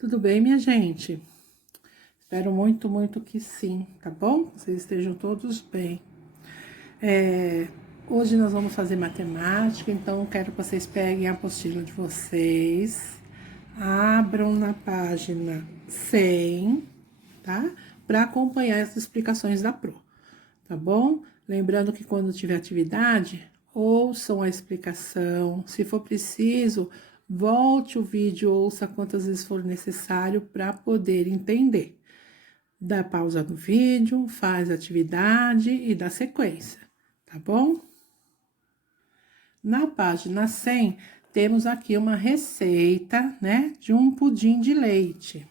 Tudo bem, minha gente? Espero muito, muito que sim, tá bom? Vocês estejam todos bem. Hoje nós vamos fazer matemática, então quero que vocês peguem a apostila de vocês, abram na página 100, tá? Para acompanhar as explicações da Pro, tá bom? Lembrando que quando tiver atividade, ouçam a explicação. Se for preciso, volte o vídeo, ouça quantas vezes for necessário para poder entender. Dá pausa no vídeo, faz a atividade e dá sequência, tá bom? Na página 100, temos aqui uma receita, né, de um pudim de leite.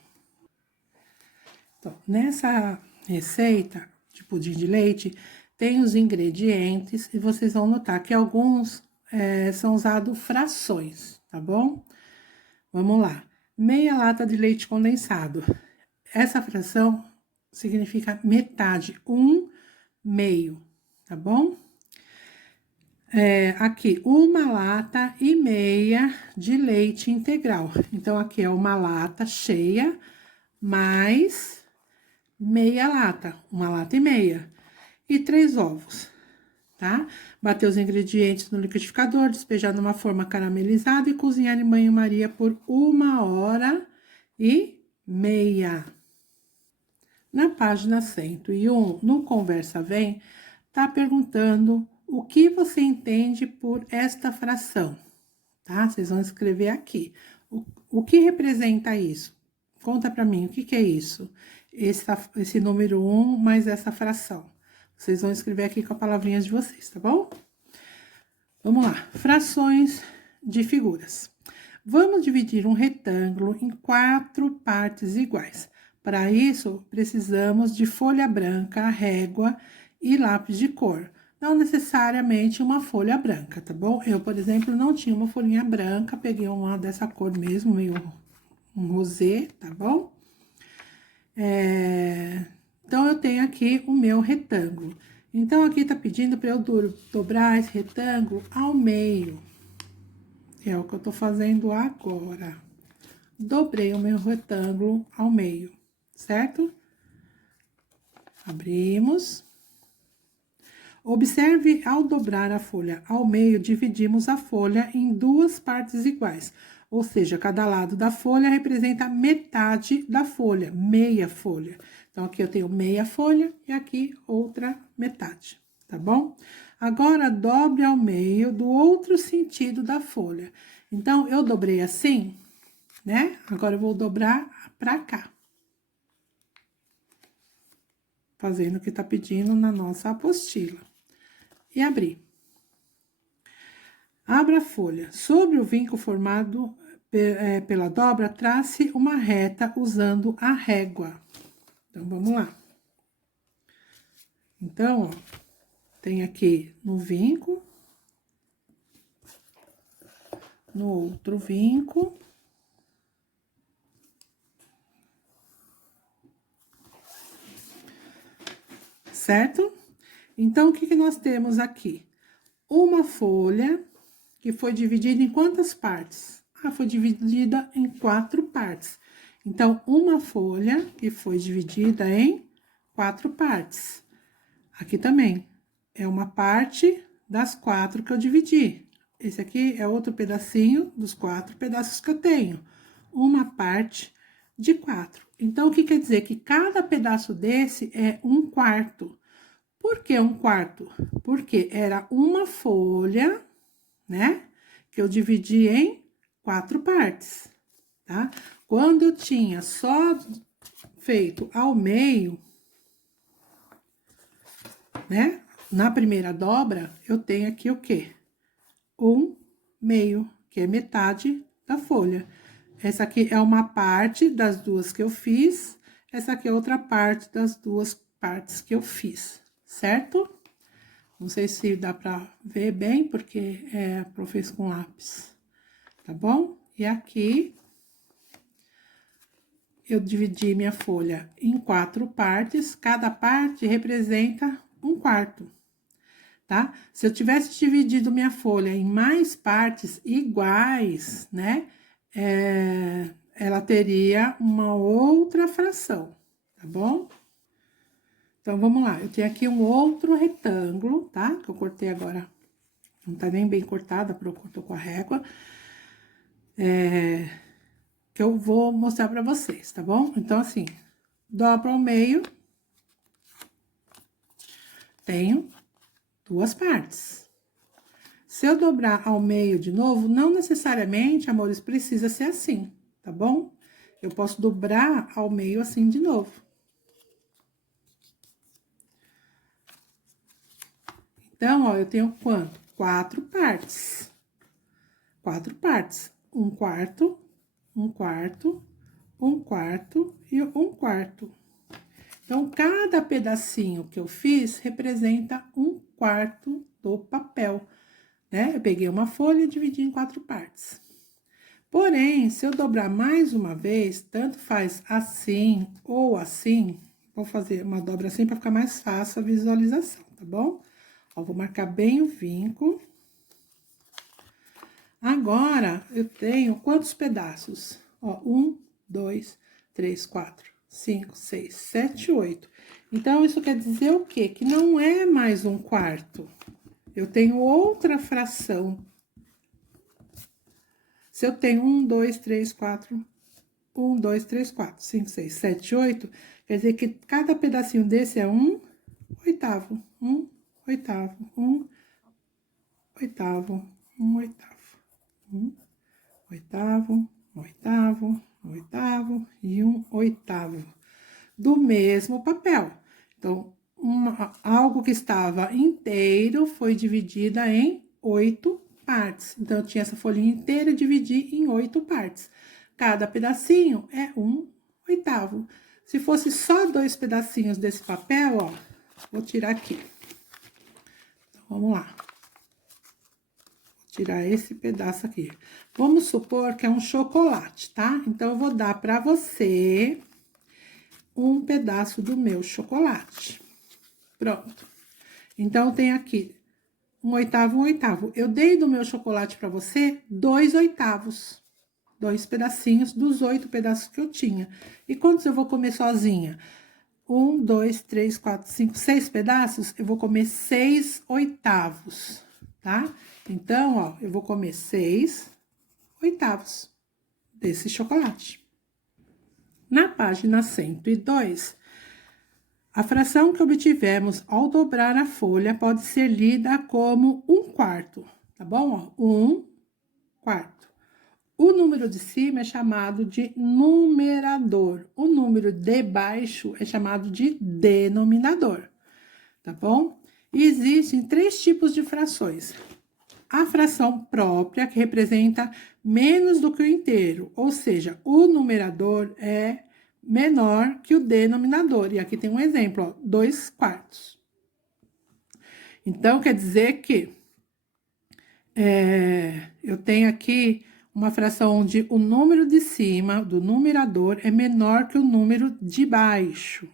Então, nessa receita de pudim de leite, tem os ingredientes e vocês vão notar que alguns são usados frações, tá bom? Vamos lá. Meia lata de leite condensado. Essa fração significa metade, meio, tá bom? Aqui, 1,5 lata de leite integral. Então, aqui é uma lata cheia, mais meia lata, 1,5 lata. E 3 ovos, tá? Bater os ingredientes no liquidificador, despejar numa forma caramelizada e cozinhar em banho-maria por 1h30. Na página 101, no Conversa Vem, tá perguntando o que você entende por esta fração, tá? Vocês vão escrever aqui. O que representa isso? Conta pra mim, o que é isso? Esse número 1 mais essa fração. Vocês vão escrever aqui com as palavrinhas de vocês, tá bom? Vamos lá, frações de figuras. Vamos dividir um retângulo em 4 partes iguais. Para isso, precisamos de folha branca, régua e lápis de cor. Não necessariamente uma folha branca, tá bom? Eu, por exemplo, não tinha uma folhinha branca, peguei uma dessa cor mesmo, meio um rosé, tá bom? Então, eu tenho aqui o meu retângulo. Então, aqui tá pedindo para eu dobrar esse retângulo ao meio. É o que eu tô fazendo agora. Dobrei o meu retângulo ao meio, certo? Abrimos. Observe, ao dobrar a folha ao meio, dividimos a folha em 2 partes iguais. Ou seja, cada lado da folha representa metade da folha, meia folha. Então, aqui eu tenho meia folha e aqui outra metade, tá bom? Agora, dobre ao meio do outro sentido da folha. Então, eu dobrei assim, né? Agora, eu vou dobrar pra cá. Fazendo o que tá pedindo na nossa apostila. E abrir. Abra a folha. Sobre o vinco formado pela dobra, trace uma reta usando a régua. Então, vamos lá. Então, ó, tem aqui no vinco, no outro vinco. Certo? Então, o que nós temos aqui? Uma folha que foi dividida em quantas partes? Ah, foi dividida em 4 partes. Então, uma folha que foi dividida em 4 partes. Aqui também é uma parte das 4 que eu dividi. Esse aqui é outro pedacinho dos 4 pedaços que eu tenho. Uma parte de 4. Então, o que quer dizer? Que cada pedaço desse é 1/4. Por que 1/4? Porque era uma folha, né? Que eu dividi em 4 partes, tá? Quando eu tinha só feito ao meio, né? Na primeira dobra, eu tenho aqui o quê? 1/2, que é metade da folha. Essa aqui é uma parte das 2 que eu fiz, essa aqui é outra parte das 2 partes que eu fiz, certo? Não sei se dá pra ver bem, porque a Pro fez com lápis, tá bom? E aqui, eu dividi minha folha em 4 partes, cada parte representa 1/4, tá? Se eu tivesse dividido minha folha em mais partes iguais, né? ela teria uma outra fração, tá bom? Então, vamos lá. Eu tenho aqui um outro retângulo, tá? Que eu cortei agora. Não tá nem bem cortada, porque eu corto com a régua. Que eu vou mostrar pra vocês, tá bom? Então, assim, dobro ao meio. Tenho 2 partes. Se eu dobrar ao meio de novo, não necessariamente, amores, precisa ser assim, tá bom? Eu posso dobrar ao meio assim de novo. Então, ó, eu tenho quanto? 4 partes. 4 partes. 1/4, 1/4, 1/4 e 1/4. Então, cada pedacinho que eu fiz representa 1/4 do papel, né? Eu peguei uma folha e dividi em 4 partes. Porém, se eu dobrar mais uma vez, tanto faz assim ou assim, vou fazer uma dobra assim para ficar mais fácil a visualização, tá bom? Ó, vou marcar bem o vinco. Agora, eu tenho quantos pedaços? Ó, 1, 2, 3, 4, 5, 6, 7, 8. Então, isso quer dizer o quê? Que não é mais 1/4. Eu tenho outra fração. Se eu tenho 1, 2, 3, 4, 1, 2, 3, 4, 5, 6, 7, 8, quer dizer que cada pedacinho desse é 1/8, 1/8, 1/8, 1/8, 1/8, 1/8, 1/8 e 1/8 do mesmo papel. Então, algo que estava inteiro foi dividida em 8 partes. Então, eu tinha essa folhinha inteira e dividi em 8 partes. Cada pedacinho é 1/8. Se fosse só 2 pedacinhos desse papel, ó, vou tirar aqui. Então, vamos lá. Vou tirar esse pedaço aqui. Vamos supor que é um chocolate, tá? Então, eu vou dar pra você um pedaço do meu chocolate. Pronto. Então, tem aqui 1/8, 1/8. Eu dei do meu chocolate pra você 2/8. 2 pedacinhos dos 8 pedaços que eu tinha. E quantos eu vou comer sozinha? 1, 2, 3, 4, 5, 6 pedaços? Eu vou comer 6/8, tá? Então, ó, eu vou comer 6/8 desse chocolate. Na página 102, a fração que obtivemos ao dobrar a folha pode ser lida como 1/4, tá bom? Ó, 1/4. O número de cima é chamado de numerador. O número de baixo é chamado de denominador, tá bom? E existem 3 tipos de frações. A fração própria, que representa menos do que o inteiro, ou seja, o numerador é menor que o denominador. E aqui tem um exemplo, ó, 2/4. Então, quer dizer que eu tenho aqui uma fração onde o número de cima do numerador é menor que o número de baixo,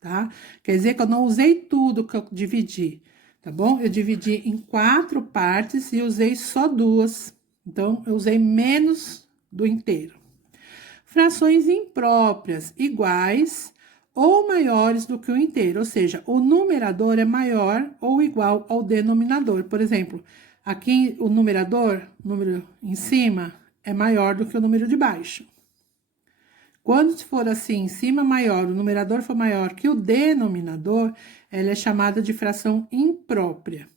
tá? Quer dizer que eu não usei tudo que eu dividi, tá bom? Eu dividi em 4 partes e usei só 2. Então, eu usei menos do inteiro. Frações impróprias, iguais ou maiores do que o inteiro, ou seja, o numerador é maior ou igual ao denominador. Por exemplo, aqui o numerador, número em cima, é maior do que o número de baixo. Quando for assim, em cima maior, o numerador for maior que o denominador, ela é chamada de fração imprópria.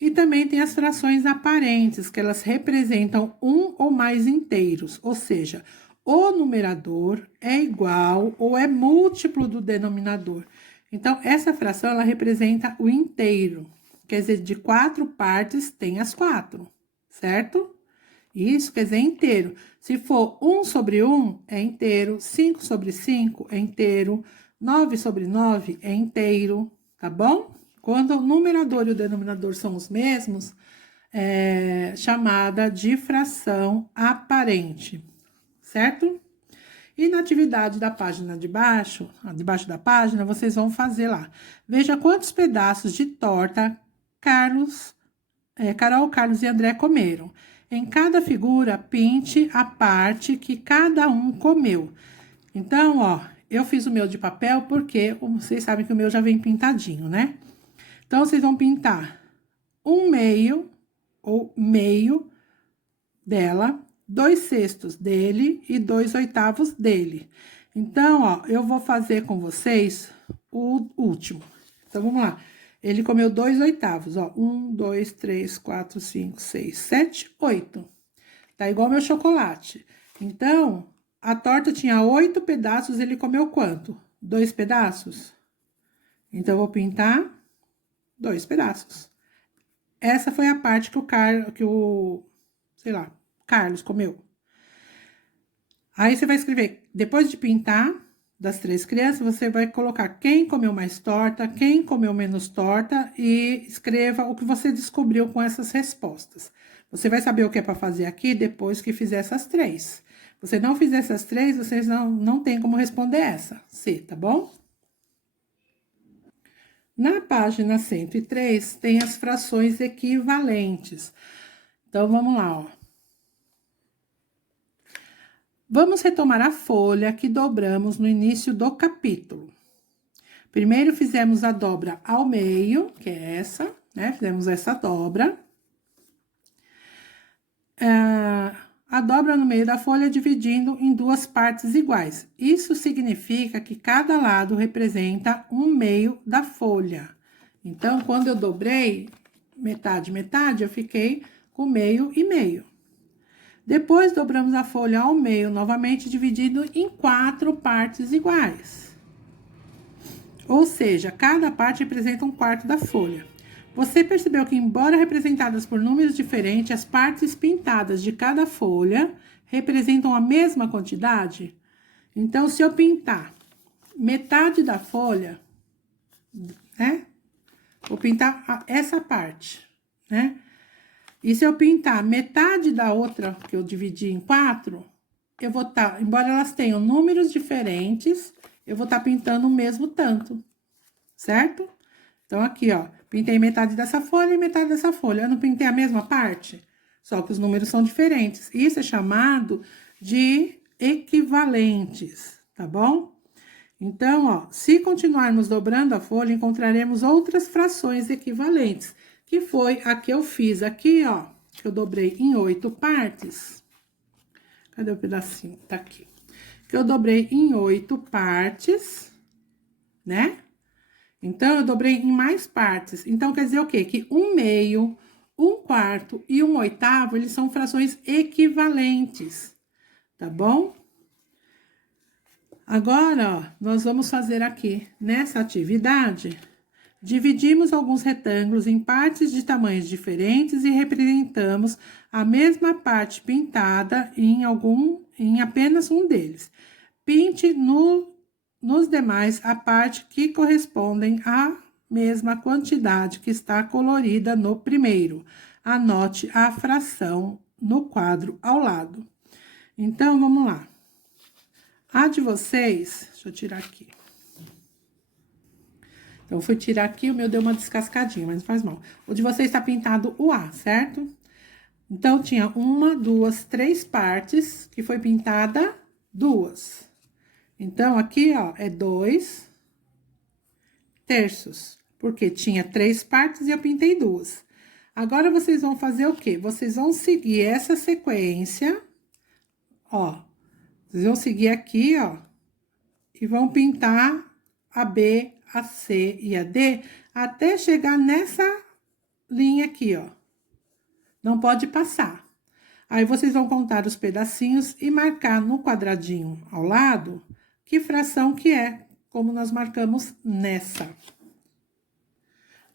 E também tem as frações aparentes, que elas representam um ou mais inteiros, ou seja, o numerador é igual ou é múltiplo do denominador. Então, essa fração, ela representa o inteiro. Quer dizer, de 4 partes, tem as 4, certo? Isso quer dizer inteiro. Se for 1/1, é inteiro. 5/5 é inteiro. 9/9 é inteiro, tá bom? Quando o numerador e o denominador são os mesmos, é chamada de fração aparente, certo? E na atividade da página de baixo, debaixo da página, vocês vão fazer lá. Veja quantos pedaços de torta Carol, Carlos e André comeram. Em cada figura, pinte a parte que cada um comeu. Então, ó, eu fiz o meu de papel porque vocês sabem que o meu já vem pintadinho, né? Então, vocês vão pintar um meio ou meio dela, 2/6 dele e 2/8 dele. Então, ó, eu vou fazer com vocês o último. Então, vamos lá. Ele comeu 2/8, ó. 1, 2, 3, 4, 5, 6, 7, 8. Tá igual meu chocolate. Então, a torta tinha 8 pedaços, ele comeu quanto? 2 pedaços? Então, eu vou pintar 2 pedaços. Essa foi a parte que o sei lá, Carlos comeu. Aí, você vai escrever, depois de pintar das 3 crianças, você vai colocar quem comeu mais torta, quem comeu menos torta e escreva o que você descobriu com essas respostas. Você vai saber o que é para fazer aqui depois que fizer essas 3. Você não fizer essas 3, vocês não tem como responder essa C, tá bom? Na página 103, tem as frações equivalentes. Então, vamos lá, ó. Vamos retomar a folha que dobramos no início do capítulo. Primeiro, fizemos a dobra ao meio, que é essa, né? Fizemos essa dobra. A dobra no meio da folha dividindo em 2 partes iguais. Isso significa que cada lado representa um meio da folha. Então, quando eu dobrei metade, metade, eu fiquei com meio e meio. Depois, dobramos a folha ao meio, novamente dividindo em 4 partes iguais. Ou seja, cada parte representa 1/4 da folha. Você percebeu que, embora representadas por números diferentes, as partes pintadas de cada folha representam a mesma quantidade? Então, se eu pintar metade da folha, né? Vou pintar essa parte, né? E se eu pintar metade da outra, que eu dividi em 4, eu vou estar, embora elas tenham números diferentes, eu vou estar pintando o mesmo tanto, certo? Então, aqui, ó, pintei metade dessa folha e metade dessa folha. Eu não pintei a mesma parte? Só que os números são diferentes. Isso é chamado de equivalentes, tá bom? Então, ó, se continuarmos dobrando a folha, encontraremos outras frações equivalentes, que foi a que eu fiz aqui, ó, que eu dobrei em 8 partes. Cadê o pedacinho? Tá aqui. Que eu dobrei em 8 partes, né? Então, eu dobrei em mais partes. Então, quer dizer o quê? Que 1/2, 1/4 e 1/8, eles são frações equivalentes, tá bom? Agora, ó, nós vamos fazer aqui, nessa atividade, dividimos alguns retângulos em partes de tamanhos diferentes e representamos a mesma parte pintada em apenas um deles. Pinte nos demais a parte que correspondem à mesma quantidade que está colorida no primeiro. Anote a fração no quadro ao lado. Então, vamos lá. A de vocês, deixa eu tirar aqui. Então, eu fui tirar aqui, o meu deu uma descascadinha, mas não faz mal. O de vocês está pintado o A, certo? Então, tinha 1, 2, 3 partes, que foi pintada 2. Então, aqui, ó, é 2/3, porque tinha 3 partes e eu pintei 2. Agora, vocês vão fazer o quê? Vocês vão seguir essa sequência, ó. Vocês vão seguir aqui, ó, e vão pintar a B, a C e a D até chegar nessa linha aqui, ó. Não pode passar. Aí, vocês vão contar os pedacinhos e marcar no quadradinho ao lado que fração que é, como nós marcamos nessa.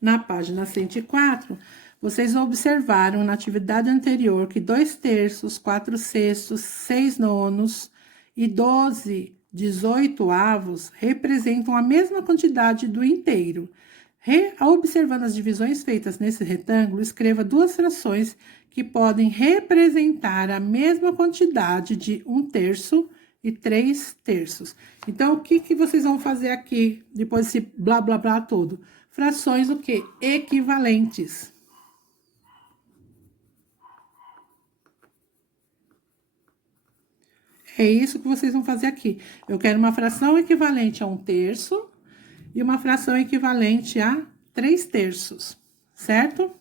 Na página 104, vocês observaram na atividade anterior que 2/3, 4/6, 6/9 e 12/18 representam a mesma quantidade do inteiro. Observando as divisões feitas nesse retângulo, escreva 2 frações que podem representar a mesma quantidade de 1/3 e 3/3. Então, o que vocês vão fazer aqui, depois desse blá, blá, blá todo? Frações, o quê? Equivalentes. É isso que vocês vão fazer aqui. Eu quero uma fração equivalente a 1/3 e uma fração equivalente a 3/3, certo?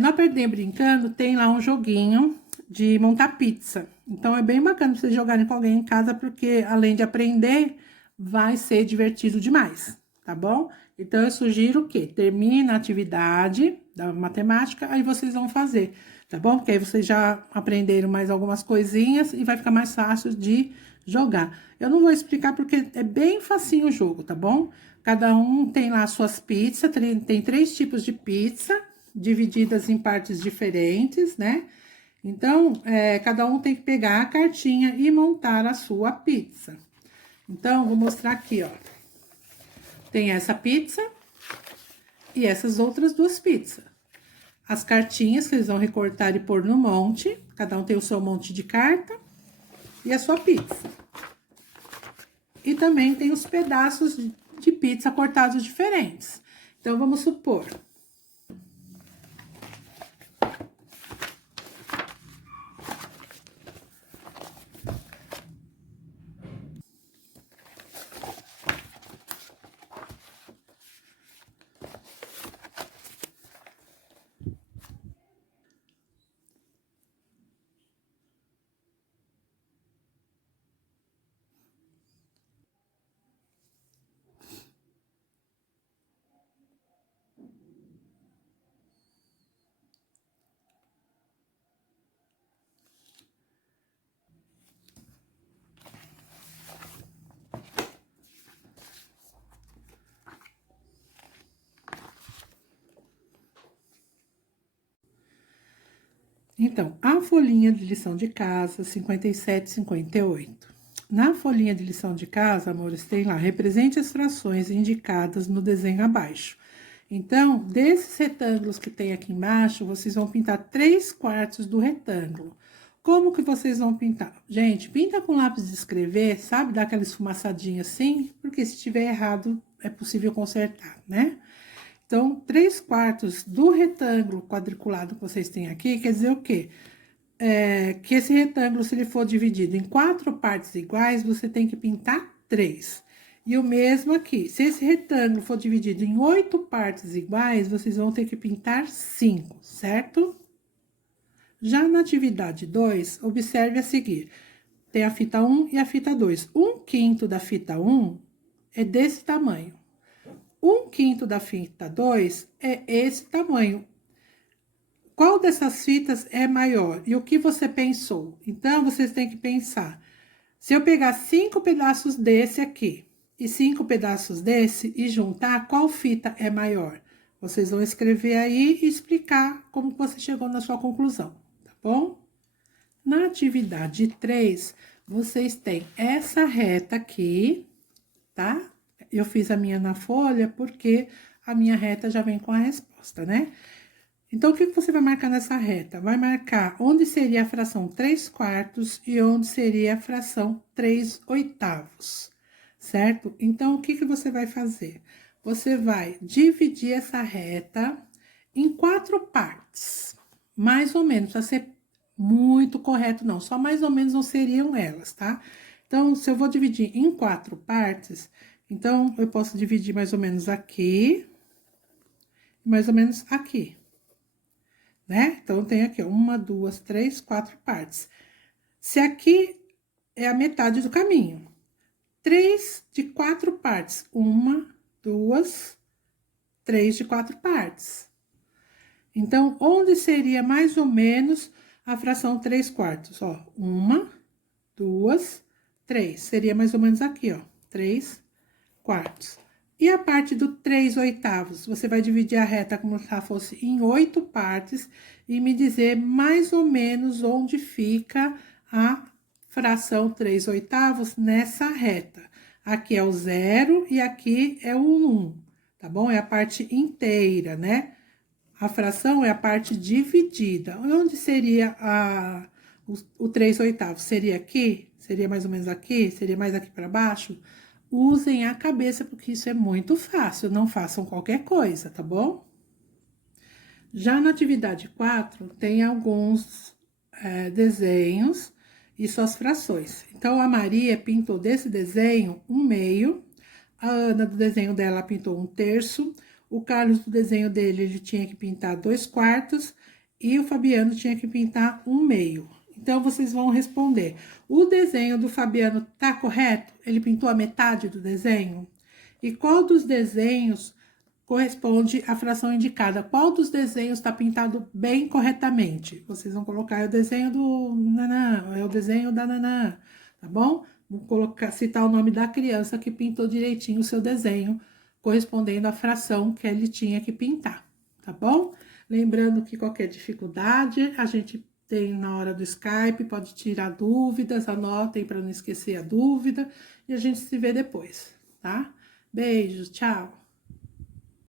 No Aprender Brincando, tem lá um joguinho de montar pizza. Então, é bem bacana vocês jogarem com alguém em casa, porque além de aprender, vai ser divertido demais, tá bom? Então, eu sugiro que termine a atividade da matemática, aí vocês vão fazer, tá bom? Porque aí vocês já aprenderam mais algumas coisinhas e vai ficar mais fácil de jogar. Eu não vou explicar porque é bem facinho o jogo, tá bom? Cada um tem lá suas pizzas, tem 3 tipos de pizza, divididas em partes diferentes, né? Então, cada um tem que pegar a cartinha e montar a sua pizza. Então, vou mostrar aqui, ó. Tem essa pizza e essas outras 2 pizzas. As cartinhas que eles vão recortar e pôr no monte. Cada um tem o seu monte de carta e a sua pizza. E também tem os pedaços de pizza cortados diferentes. Então, vamos supor. Então, a folhinha de lição de casa, 57, 58. Na folhinha de lição de casa, amores, tem lá, represente as frações indicadas no desenho abaixo. Então, desses retângulos que tem aqui embaixo, vocês vão pintar 3/4 do retângulo. Como que vocês vão pintar? Gente, pinta com lápis de escrever, sabe? Dá aquela esfumaçadinha assim, porque se tiver errado, é possível consertar, né? Então, 3/4 do retângulo quadriculado que vocês têm aqui, quer dizer o quê? Que esse retângulo, se ele for dividido em 4 partes iguais, você tem que pintar 3. E o mesmo aqui, se esse retângulo for dividido em 8 partes iguais, vocês vão ter que pintar 5, certo? Já na atividade 2, observe a seguir. Tem a fita 1 e a fita 2. 1/5 da fita 1 é desse tamanho. 1/5 da fita 2 é esse tamanho. Qual dessas fitas é maior? E o que você pensou? Então, vocês têm que pensar. Se eu pegar 5 pedaços desse aqui e 5 pedaços desse e juntar, qual fita é maior? Vocês vão escrever aí e explicar como você chegou na sua conclusão, tá bom? Na atividade 3, vocês têm essa reta aqui, tá? Eu fiz a minha na folha porque a minha reta já vem com a resposta, né? Então, o que você vai marcar nessa reta? Vai marcar onde seria a fração 3/4 e onde seria a fração 3/8, certo? Então, o que você vai fazer? Você vai dividir essa reta em 4 partes, mais ou menos, para ser muito correto, não, só mais ou menos não seriam elas, tá? Então, se eu vou dividir em 4 partes, então, eu posso dividir mais ou menos aqui, mais ou menos aqui, né? Então, tem aqui, ó, 1, 2, 3, 4 partes. Se aqui é a metade do caminho, 3 de 4 partes. 1, 2, 3 de 4 partes. Então, onde seria mais ou menos a fração 3/4? Ó, 1, 2, 3. Seria mais ou menos aqui, ó, 3/4. E a parte do 3/8? Você vai dividir a reta como se ela fosse em 8 partes e me dizer mais ou menos onde fica a fração 3/8 nessa reta. Aqui é o 0 e aqui é o 1, tá bom? É a parte inteira, né? A fração é a parte dividida. Onde seria o 3/8? Seria aqui? Seria mais ou menos aqui? Seria mais aqui para baixo? Usem a cabeça, porque isso é muito fácil. Não façam qualquer coisa, tá bom? Já na atividade 4, tem alguns desenhos e suas frações. Então, a Maria pintou desse desenho 1/2, a Ana do desenho dela pintou 1/3, o Carlos do desenho dele, ele tinha que pintar 2/4 e o Fabiano tinha que pintar 1/2. Então, vocês vão responder. O desenho do Fabiano tá correto? Ele pintou a metade do desenho? E qual dos desenhos corresponde à fração indicada? Qual dos desenhos está pintado bem corretamente? Vocês vão colocar é o desenho do Nanã, é o desenho da Nanã, tá bom? Vou colocar, citar o nome da criança que pintou direitinho o seu desenho, correspondendo à fração que ele tinha que pintar, tá bom? Lembrando que qualquer dificuldade, a gente tem na hora do Skype, pode tirar dúvidas, anotem para não esquecer a dúvida, e a gente se vê depois, tá? Beijo, tchau!